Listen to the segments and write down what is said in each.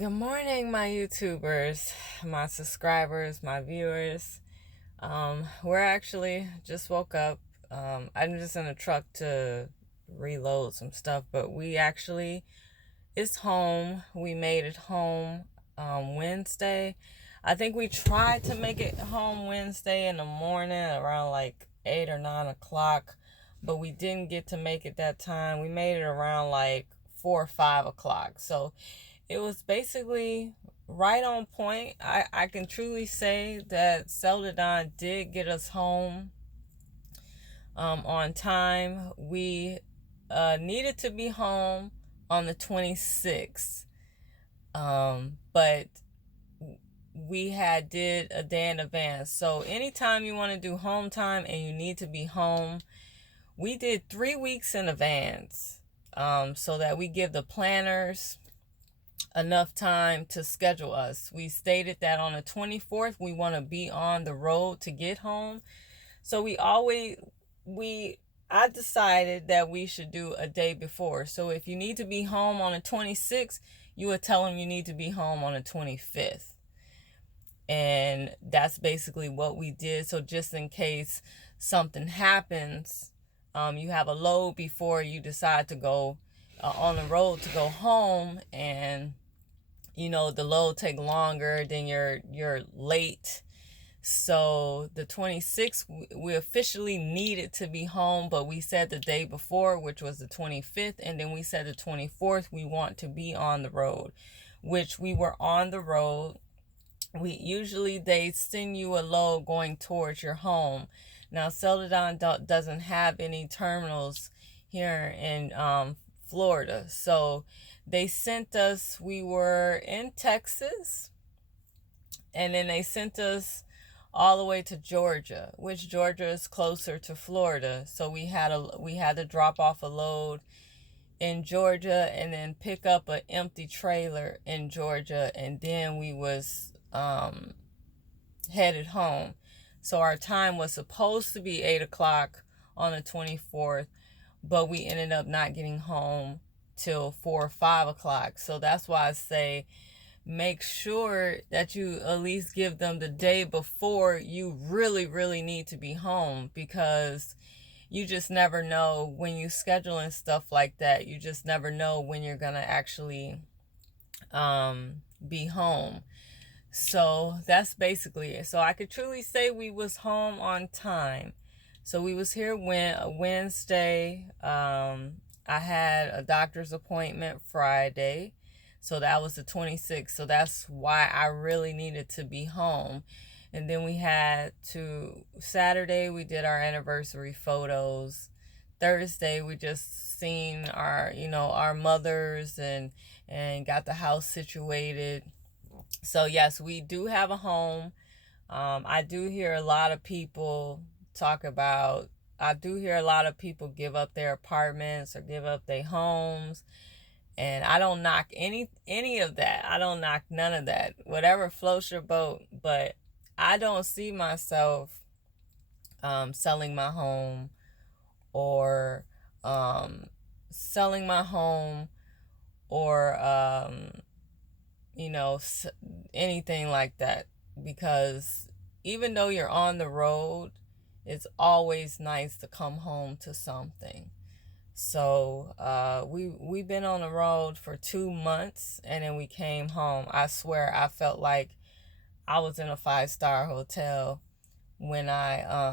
Good morning, my YouTubers, my subscribers, my viewers. We're actually just woke up. I'm just in a truck to reload some stuff, but it's home. We made it home Wednesday. I think we tried to make it home Wednesday in the morning around like 8 or 9 o'clock, but we didn't get to make it that time. We made it around like 4 or 5 o'clock. So it was basically right on point. I can truly say that Celadon did get us home on time. We needed to be home on the 26th, but we had did a day in advance. So anytime you want to do home time and you need to be home, we did 3 weeks in advance, so that we give the planners enough time to schedule us. We stated that on the 24th we want to be on the road to get home. So we I decided that we should do a day before. So if you need to be home on the 26th, you would tell them you need to be home on the 25th. And that's basically what we did. So just in case something happens, you have a load before you decide to go on the road to go home, and the load take longer, then you're late. So the 26th we officially needed to be home, but we said the day before, which was the 25th, and then we said the 24th we want to be on the road, which we were on the road. They send you a load going towards your home. Now Celadon doesn't have any terminals here in Florida, so they sent us. We were in Texas, and then they sent us all the way to Georgia, which Georgia is closer to Florida. So we had to drop off a load in Georgia and then pick up an empty trailer in Georgia, and then we was headed home. So our time was supposed to be 8 o'clock on the 24th, but we ended up not getting home till 4 or 5 o'clock. So that's why I say make sure that you at least give them the day before you really, really need to be home, because you just never know when you schedule and stuff like that. You just never know when you're gonna actually be home. So that's basically it. So I could truly say we was home on time. So we was here Wednesday. I had a doctor's appointment Friday. So that was the 26th. So that's why I really needed to be home. And then Saturday, we did our anniversary photos. Thursday, we just seen our mothers and got the house situated. So yes, we do have a home. I do hear a lot of people talk about, I do hear a lot of people give up their apartments or give up their homes. And I don't knock any of that. I don't knock none of that. Whatever floats your boat. But I don't see myself selling my home, or selling my home, or anything like that, because even though you're on the road, it's always nice to come home to something. So we've been on the road for 2 months, and then we came home. I swear I felt like I was in a 5-star hotel when I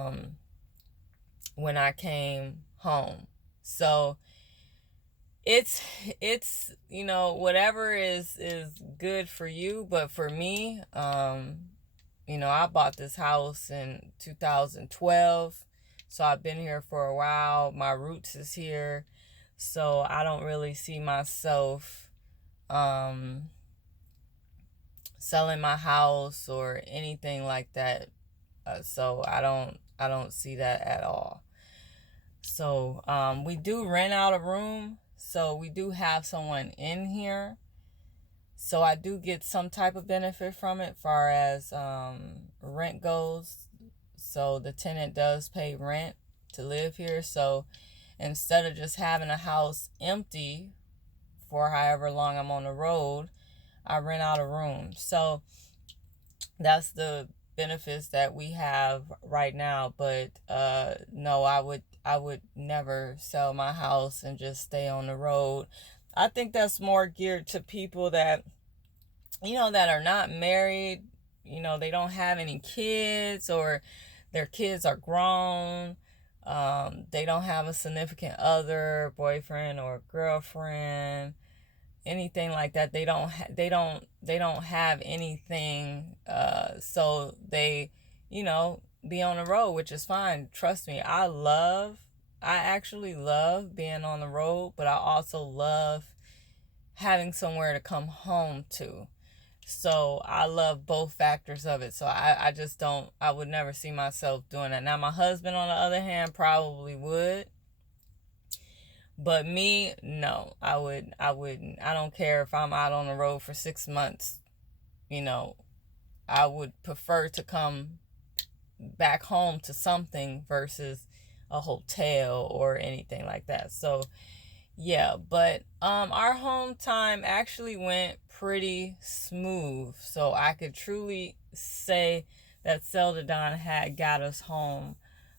came home. So it's whatever is good for you, but for me, I bought this house in 2012, so I've been here for a while. My roots is here, so I don't really see myself selling my house or anything like that. So I don't see that at all. So we do rent out a room, so we do have someone in here. So I do get some type of benefit from it, far as rent goes. So the tenant does pay rent to live here. So instead of just having a house empty for however long I'm on the road, I rent out a room. So that's the benefits that we have right now. But no, I would never sell my house and just stay on the road. I think that's more geared to people that, that are not married. They don't have any kids, or their kids are grown. They don't have a significant other, boyfriend or girlfriend, anything like that. They don't have anything. So they, be on the road, which is fine. Trust me, I actually love being on the road, but I also love having somewhere to come home to. So I love both factors of it. So I just don't, I would never see myself doing that. Now, my husband, on the other hand, probably would. But me, no, I wouldn't. I don't care if I'm out on the road for 6 months. You know, I would prefer to come back home to something versus a hotel or anything like that. So yeah, but our home time actually went pretty smooth. So I could truly say that Celadon had got us home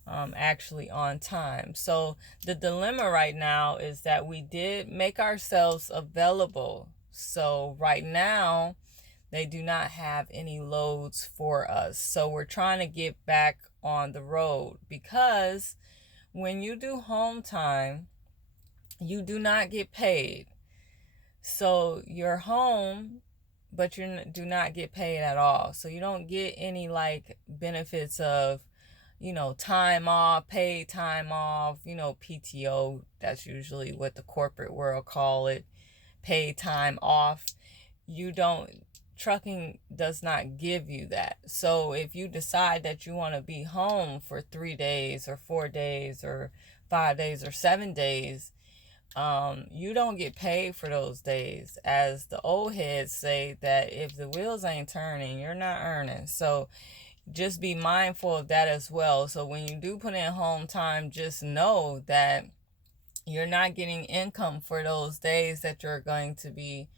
actually on time. So the dilemma right now is that we did make ourselves available. So right now they do not have any loads for us. So we're trying to get back on the road, because when you do home time, you do not get paid. So you're home, but you do not get paid at all. So you don't get any like benefits of, time off, paid time off, PTO. That's usually what the corporate world call it, paid time off. You don't, trucking does not give you that. So if you decide that you want to be home for 3 days or 4 days or 5 days or 7 days, you don't get paid for those days. As the old heads say, that if the wheels ain't turning, you're not earning. So just be mindful of that as well. So when you do put in home time, just know that you're not getting income for those days that you're going to be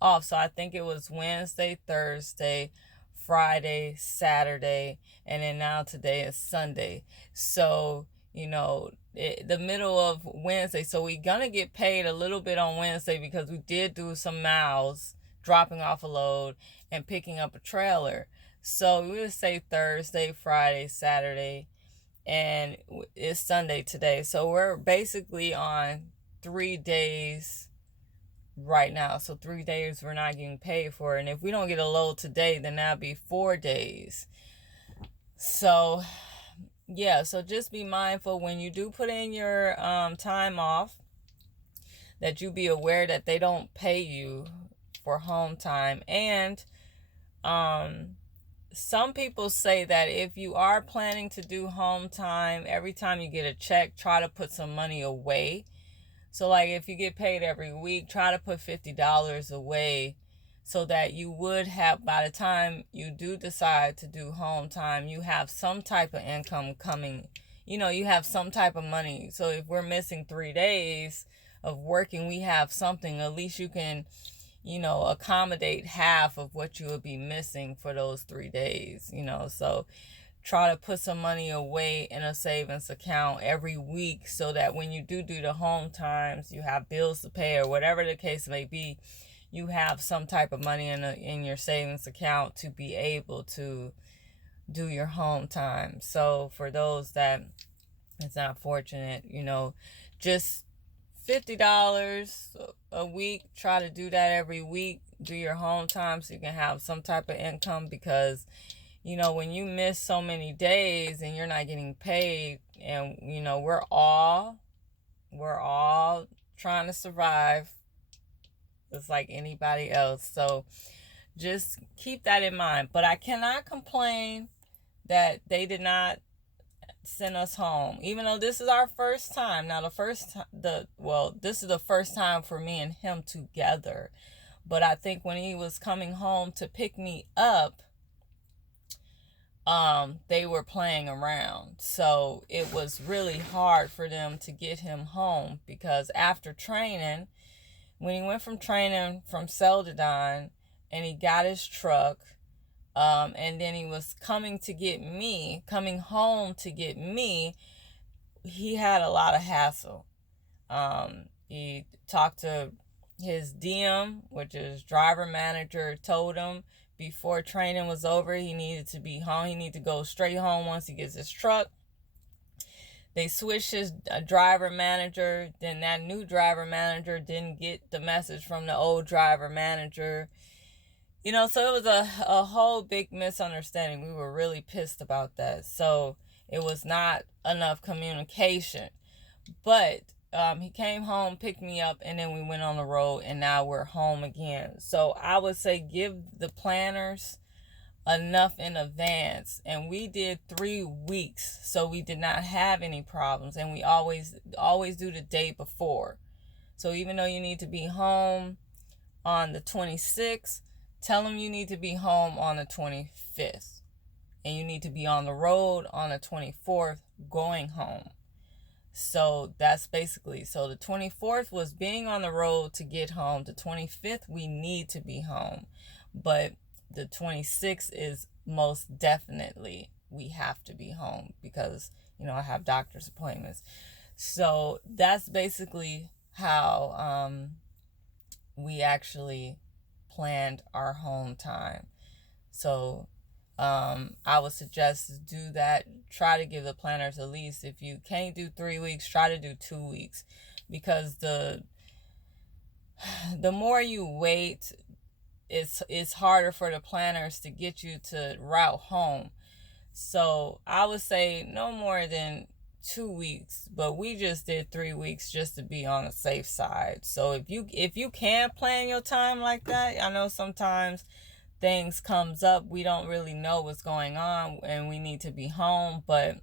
off. So I think it was Wednesday, Thursday, Friday, Saturday, and then now today is Sunday. So the middle of Wednesday. So we're gonna get paid a little bit on Wednesday because we did do some miles, dropping off a load and picking up a trailer. So we would say Thursday, Friday, Saturday, and it's Sunday today. So we're basically on 3 days right now. So 3 days we're not getting paid for. And if we don't get a load today, then that'll be 4 days. So yeah, so just be mindful when you do put in your time off, that you be aware that they don't pay you for home time. And some people say that if you are planning to do home time, every time you get a check, try to put some money away. So like if you get paid every week, try to put $50 away, so that you would have, by the time you do decide to do home time, you have some type of income coming. You have some type of money. So if we're missing 3 days of working, we have something. At least you can, accommodate half of what you would be missing for those 3 days. So try to put some money away in a savings account every week, so that when you do the home times, you have bills to pay or whatever the case may be, you have some type of money in your savings account to be able to do your home time. So for those that it's not fortunate, just $50 a week, try to do that every week. Do your home time so you can have some type of income, because when you miss so many days and you're not getting paid, and we're all trying to survive just like anybody else. So just keep that in mind. But I cannot complain that they did not send us home, even though this is our first time. Now this is the first time for me and him together. But I think when he was coming home to pick me up, they were playing around. So it was really hard for them to get him home, because after training, when he went from training from Celadon, and he got his truck. And then he was coming home to get me. He had a lot of hassle. He talked to his DM, which is driver manager, told him before training was over he needed to be home. He needed to go straight home once he gets his truck. They switched his driver manager. Then that new driver manager didn't get the message from the old driver manager. So it was a whole big misunderstanding. We were really pissed about that. So it was not enough communication. But he came home, picked me up, and then we went on the road, and now we're home again. So I would say give the planners enough in advance. And we did 3 weeks, so we did not have any problems. And we always do the day before. So even though you need to be home on the 26th, tell them you need to be home on the 25th. And you need to be on the road on the 24th going home. So that's basically, so the 24th was being on the road to get home. The 25th, we need to be home. But the 26th is most definitely we have to be home because, I have doctor's appointments. So that's basically how we actually planned our home time. So I would suggest do that. Try to give the planners at least, if you can't do 3 weeks, try to do 2 weeks, because the more you wait, it's harder for the planners to get you to route home. So I would say no more than 2 weeks, but we just did 3 weeks just to be on the safe side. So if you can plan your time like that, I know sometimes things comes up, we don't really know what's going on and we need to be home. But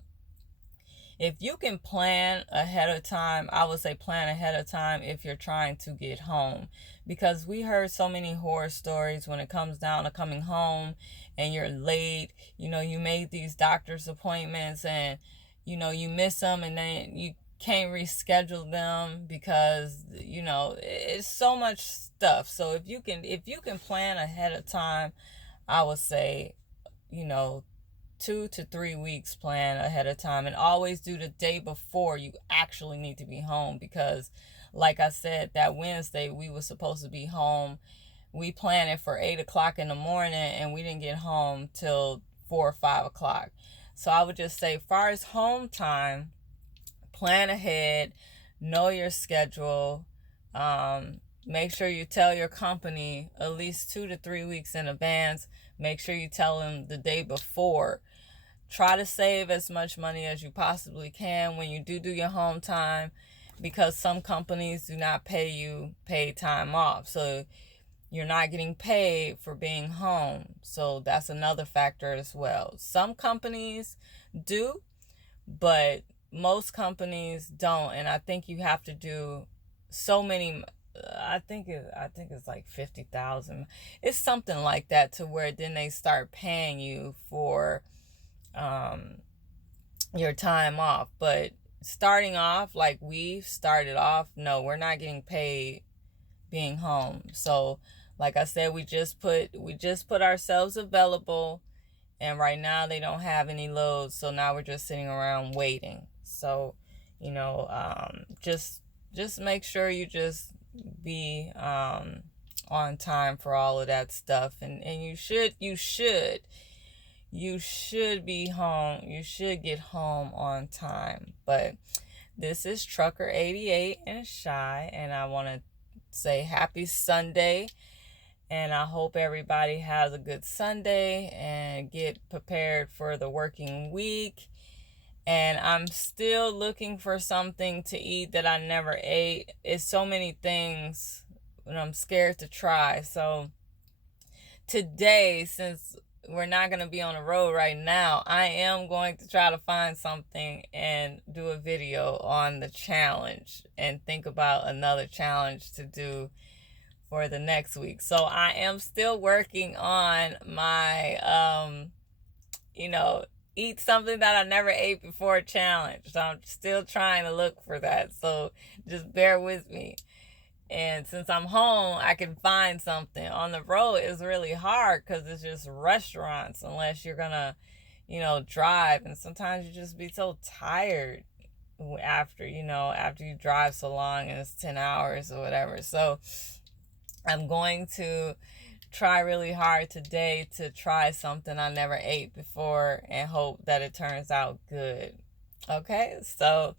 if you can plan ahead of time, I would say plan ahead of time if you're trying to get home, because we heard so many horror stories when it comes down to coming home and you're late. You made these doctor's appointments and you miss them, and then you can't reschedule them because it's so much stuff. So if you can plan ahead of time, I would say 2 to 3 weeks plan ahead of time, and always do the day before you actually need to be home, because like I said, that Wednesday we were supposed to be home. We planned it for 8 o'clock in the morning and we didn't get home till 4 or 5 o'clock. So I would just say, far as home time, plan ahead, know your schedule. Make sure you tell your company at least 2 to 3 weeks in advance. Make sure you tell them the day before. Try to save as much money as you possibly can when you do your home time, because some companies do not pay you paid time off. So you're not getting paid for being home. So that's another factor as well. Some companies do, but most companies don't. And I think you have to do so many, I think it's like 50,000. It's something like that, to where then they start paying you for your time off. But starting off like we started off, no, we're not getting paid being home. So like I said, we just put ourselves available, and right now they don't have any loads, so now we're just sitting around waiting. So just make sure you just be on time for all of that stuff, and you should be home. You should get home on time. But this is Trucker 88 and Shy, and I want to say happy Sunday, and I hope everybody has a good Sunday and get prepared for the working week. And I'm still looking for something to eat that I never ate. It's so many things and I'm scared to try. So today, since we're not going to be on the road right now, I am going to try to find something and do a video on the challenge and think about another challenge to do for the next week. So I am still working on my, eat something that I never ate before challenge. So I'm still trying to look for that. So just bear with me. And since I'm home, I can find something. On the road is really hard because it's just restaurants unless you're gonna, drive. And sometimes you just be so tired after, after you drive so long and it's 10 hours or whatever. So I'm going to try really hard today to try something I never ate before and hope that it turns out good. Okay, so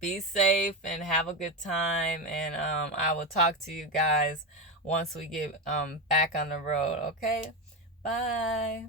be safe and have a good time, and I will talk to you guys once we get back on the road. Okay, bye.